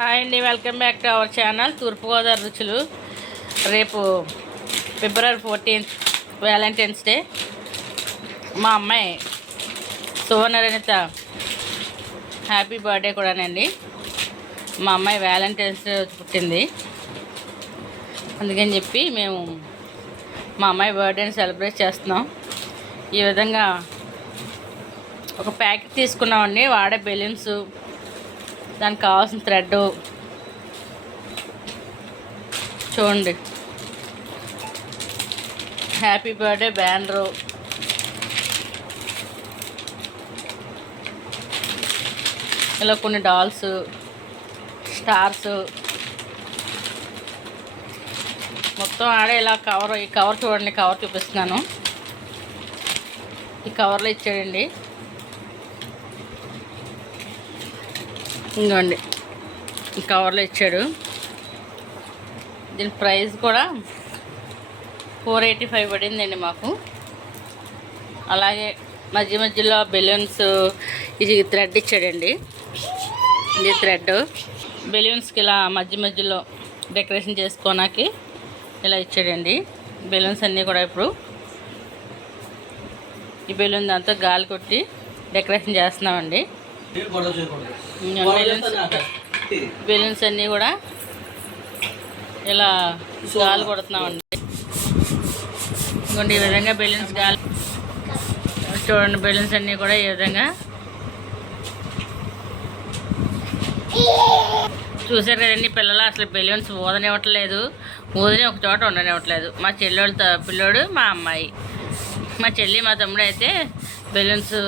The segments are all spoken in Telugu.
హాయ్ అండి, welcome back to our channel Thoorpugodavari రుచులు. రేపు ఫిబ్రవరి 14th వ్యాలంటైన్స్ డే. మా అమ్మాయి సువర్ణరణిత హ్యాపీ బర్త్డే కూడానండి. మా అమ్మాయి వ్యాలంటైన్స్ డే పుట్టింది, అందుకని చెప్పి మేము మా అమ్మాయి బర్త్డేని సెలబ్రేట్ చేస్తున్నాం. ఈ విధంగా ఒక ప్యాకెట్ తీసుకున్నామండి, వాడే బెలూన్స్, దానికి కావాల్సిన థ్రెడ్ చూడండి, హ్యాపీ బర్త్డే బ్యానరు, ఇలా కొన్ని డాల్స్, స్టార్స్ మొత్తం ఆడే ఇలా కవర్. ఈ కవర్ చూడండి, కవర్ చూపిస్తున్నాను. ఈ కవర్లో ఇచ్చాడండి, ఇంకోండి ఈ కవర్లో ఇచ్చాడు. దీని ప్రైస్ కూడా 485 పడిందండి మాకు. అలాగే మధ్య మధ్యలో బెలూన్స్, ఇది థ్రెడ్ ఇచ్చాడండి. ఇది థ్రెడ్ బెలూన్స్కి ఇలా మధ్య మధ్యలో డెకరేషన్ చేసుకోనాకి ఇలా ఇచ్చాడండి. బెలూన్స్ అన్నీ కూడా ఇప్పుడు ఈ బెలూన్ దాంతో గాలి కొట్టి డెకరేషన్ చేస్తున్నామండి. బెలూన్స్ అన్నీ కూడా ఇలా గాలి కొడుతున్నామండి. ఇంకోండి ఈ విధంగా బెలూన్స్ గాలి చూడండి. బెలూన్స్ అన్నీ కూడా ఈ విధంగా చూసారు కదండి. పిల్లలు అసలు బెలూన్స్ ఊదనివ్వట్లేదు, ఊదని ఒక చోట ఉండనివ్వట్లేదు. మా చెల్లెళ్ళతో పిల్లోడు, మా అమ్మాయి, మా చెల్లి, మా తమ్ముడు అయితే బెలూన్స్,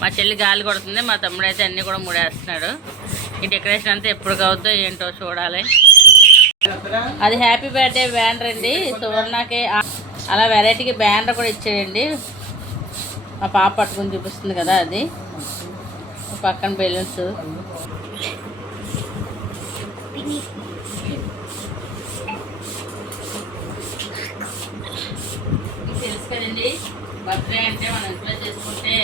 మా చెల్లి గాలి కొడుతుంది, మా తమ్ముడు అయితే అన్నీ కూడా ముడేస్తున్నాడు. ఈ డెకరేషన్ అంతా ఎప్పుడు కావద్దో ఏంటో చూడాలి. అది హ్యాపీ బర్త్డే బ్యానర్ అండి. సువర్ణకి అలా వెరైటీకి బ్యానర్ కూడా ఇచ్చాడండి. మా పాప పట్టుకుని చూపిస్తుంది కదా, అది పక్కన బెలూన్స్. తెలుసు కదండి, బర్త్డే అంటే మనం ఇంట్లో చేసుకుంటే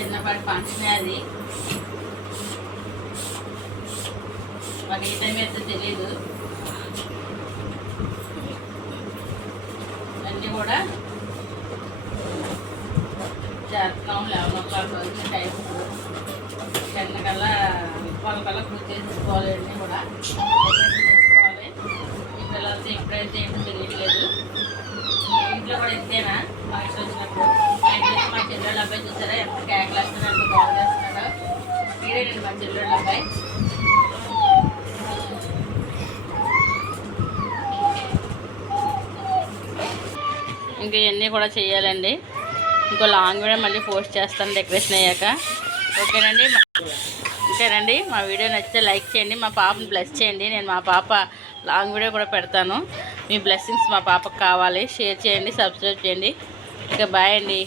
చిన్నపాటి ఫంక్షనే. అది మాకు ఏ టైం అయితే తెలీదు. అన్నీ కూడా చేస్తున్నాం. 11 o'clock వరకు టైం 10 కల్లా 12 కల్లా పూజ చేసుకోవాలి. అన్నీ కూడా చేసుకోవాలి. ఈ పిల్లలతో ఎప్పుడైతే ఏంటో తెలియట్లేదు. ఇంట్లో కూడా ఇంతేనా, ఫంక్షన్ వచ్చినప్పుడు మా ఇంట్లో మా చెల్లెళ్ళ అబ్బాయి చూసారా ఎంత కేకలు వేస్తున్నాడు, ఎంత బాగా చేస్తున్నాడో. మీరేనండి మా చెల్లెళ్ళ అబ్బాయి. ఇంకా ఇవన్నీ కూడా చేయాలండి. ఇంకో లాంగ్ వీడియో మళ్ళీ పోస్ట్ చేస్తాను డెకరేషన్ అయ్యాక. ఓకేనండి. ఓకేనండి, మా వీడియో నచ్చితే లైక్ చేయండి, మా పాపని బ్లెస్ చేయండి. నేను మా పాప లాంగ్ వీడియో కూడా పెడతాను. మీ బ్లెస్సింగ్స్ మా పాపకు కావాలి. షేర్ చేయండి, సబ్స్క్రైబ్ చేయండి. ఇంకా బాయ్ అండి.